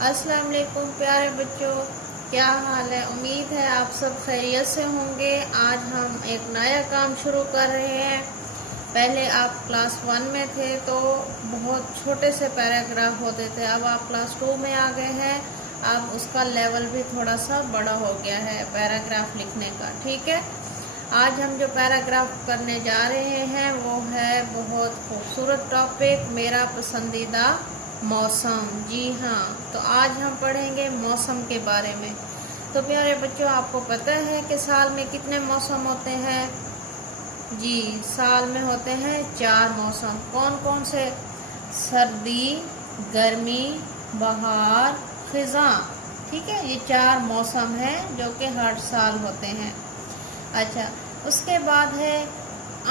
अस्सलाम वालेकुम प्यारे बच्चों, क्या हाल है। उम्मीद है आप सब खैरियत से होंगे। आज हम एक नया काम शुरू कर रहे हैं। पहले आप क्लास 1 में थे तो बहुत छोटे से पैराग्राफ होते थे, अब आप क्लास 2 में आ गए हैं। अब उसका लेवल भी थोड़ा सा बड़ा हो गया है पैराग्राफ लिखने का। ठीक है, आज हम जो पैराग्राफ करने जा रहे हैं वो है बहुत खूबसूरत टॉपिक, मेरा पसंदीदा मौसम। जी हाँ, तो आज हम पढ़ेंगे मौसम के बारे में। तो प्यारे बच्चों, आपको पता है कि साल में कितने मौसम होते हैं? जी, साल में होते हैं 4 मौसम। कौन कौन से? सर्दी, गर्मी, बहार, खिज़ां। ठीक है, ये 4 मौसम हैं जो कि हर साल होते हैं। अच्छा, उसके बाद है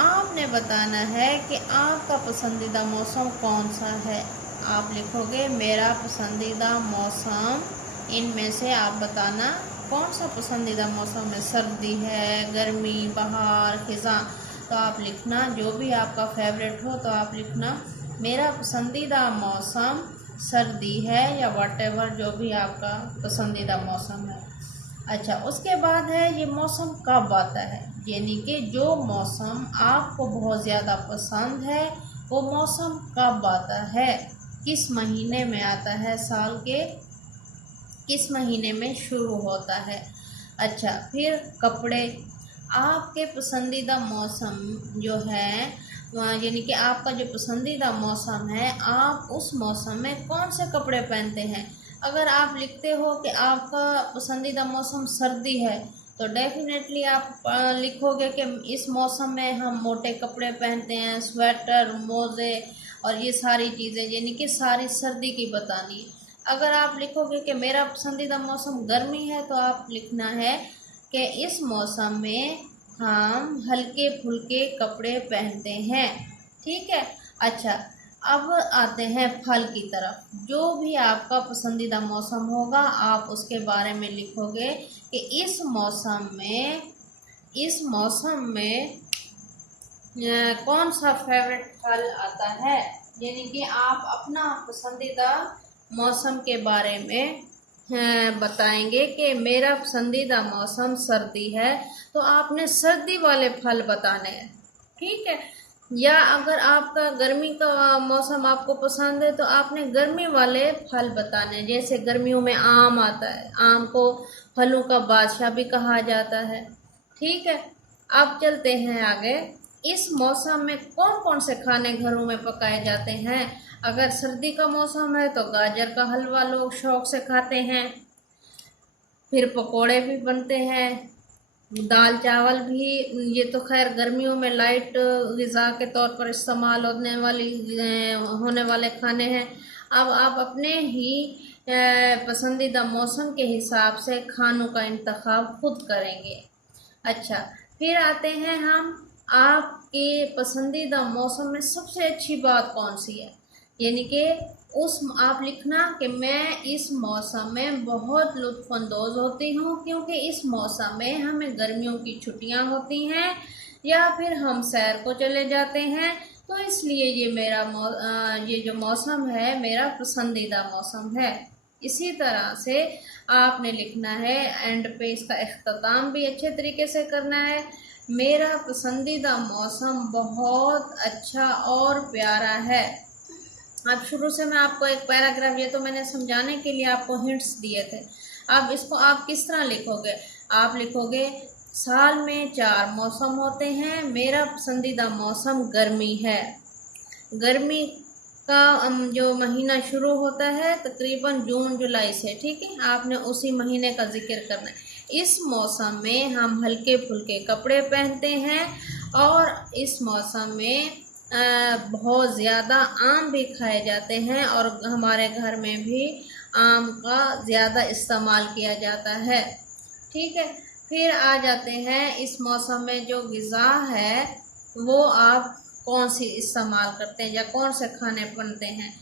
आपने बताना है कि आपका पसंदीदा मौसम कौन सा है। आप लिखोगे मेरा पसंदीदा मौसम, इनमें से आप बताना कौन सा पसंदीदा मौसम है। सर्दी है, गर्मी, बहार, खिज़ां। तो आप लिखना जो भी आपका फेवरेट हो, तो आप लिखना मेरा पसंदीदा मौसम सर्दी है, या व्हाटएवर जो भी आपका पसंदीदा मौसम है। अच्छा, उसके बाद है ये मौसम कब आता है, यानी कि जो मौसम आपको बहुत ज़्यादा पसंद है वो मौसम कब आता है, किस महीने में आता है, साल के किस महीने में शुरू होता है। अच्छा, फिर कपड़े। आपके पसंदीदा मौसम जो है, यानी कि आपका जो पसंदीदा मौसम है, आप उस मौसम में कौन से कपड़े पहनते हैं। अगर आप लिखते हो कि आपका पसंदीदा मौसम सर्दी है, तो डेफिनेटली आप लिखोगे कि इस मौसम में हम मोटे कपड़े पहनते हैं, स्वेटर, मोज़े और ये सारी चीज़ें, यानी कि सारी सर्दी की बतानी है। अगर आप लिखोगे कि मेरा पसंदीदा मौसम गर्मी है, तो आप लिखना है कि इस मौसम में हम हल्के फुल्के कपड़े पहनते हैं। ठीक है। अच्छा, अब आते हैं फल की तरफ। जो भी आपका पसंदीदा मौसम होगा, आप उसके बारे में लिखोगे कि इस मौसम में कौन सा फेवरेट फल आता है, यानी कि आप अपना पसंदीदा मौसम के बारे में बताएंगे कि मेरा पसंदीदा मौसम सर्दी है, तो आपने सर्दी वाले फल बताने हैं। ठीक है। या अगर आपका गर्मी का मौसम आपको पसंद है, तो आपने गर्मी वाले फल बताने हैं। जैसे गर्मियों में आम आता है, आम को फलों का बादशाह भी कहा जाता है। ठीक है। अब चलते हैं आगे। इस मौसम में कौन कौन से खाने घरों में पकाए जाते हैं। अगर सर्दी का मौसम है तो गाजर का हलवा लोग शौक से खाते हैं, फिर पकोड़े भी बनते हैं, दाल चावल भी। ये तो खैर गर्मियों में लाइट ग़िज़ा के तौर पर इस्तेमाल होने वाले खाने हैं। अब आप अपने ही पसंदीदा मौसम के हिसाब से खानों का इंतखाब खुद करेंगे। अच्छा, फिर आते हैं हम आपके पसंदीदा मौसम में सबसे अच्छी बात कौन सी है, यानी कि आप लिखना कि मैं इस मौसम में बहुत लुत्फ़अंदोज़ होती हूँ, क्योंकि इस मौसम में हमें गर्मियों की छुट्टियाँ होती हैं या फिर हम सैर को चले जाते हैं, तो इसलिए ये जो मौसम है मेरा पसंदीदा मौसम है। इसी तरह से आपने लिखना है, एंड पे इसका इख्तिताम भी अच्छे तरीके से करना है। मेरा पसंदीदा मौसम बहुत अच्छा और प्यारा है। अब शुरू से मैं आपको एक पैराग्राफ, ये तो मैंने समझाने के लिए आपको हिंट्स दिए थे। अब इसको आप किस तरह लिखोगे? आप लिखोगे साल में 4 मौसम होते हैं, मेरा पसंदीदा मौसम गर्मी है। गर्मी का जो महीना शुरू होता है तकरीबन जून जुलाई से। ठीक है, आपने उसी महीने का जिक्र करना है। इस मौसम में हम हल्के फुल्के कपड़े पहनते हैं, और इस मौसम में बहुत ज़्यादा आम भी खाए जाते हैं, और हमारे घर में भी आम का ज़्यादा इस्तेमाल किया जाता है। ठीक है। फिर आ जाते हैं इस मौसम में जो ग़िज़ा है वो आप कौन सी इस्तेमाल करते हैं या कौन से खाने बनते हैं।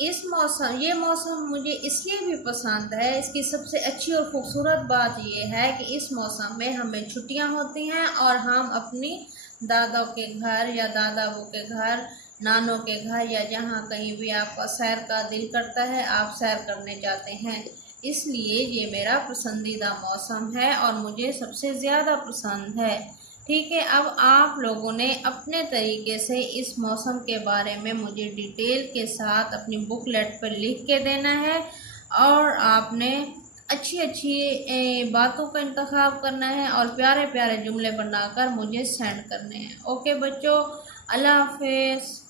ये मौसम मुझे इसलिए भी पसंद है, इसकी सबसे अच्छी और ख़ूबसूरत बात ये है कि इस मौसम में हमें छुट्टियां होती हैं और हम अपनी दादा के घर या दादा बू के घर नानों के घर या जहाँ कहीं भी आपका सैर का दिल करता है, आप सैर करने जाते हैं। इसलिए ये मेरा पसंदीदा मौसम है और मुझे सबसे ज़्यादा पसंद है। ठीक है, अब आप लोगों ने अपने तरीके से इस मौसम के बारे में मुझे डिटेल के साथ अपनी बुकलेट पर लिख के देना है और आपने अच्छी अच्छी बातों का इंतखाब करना है और प्यारे प्यारे जुमले बनाकर मुझे सेंड करने हैं। ओके बच्चों, अल्लाह हाफिज़।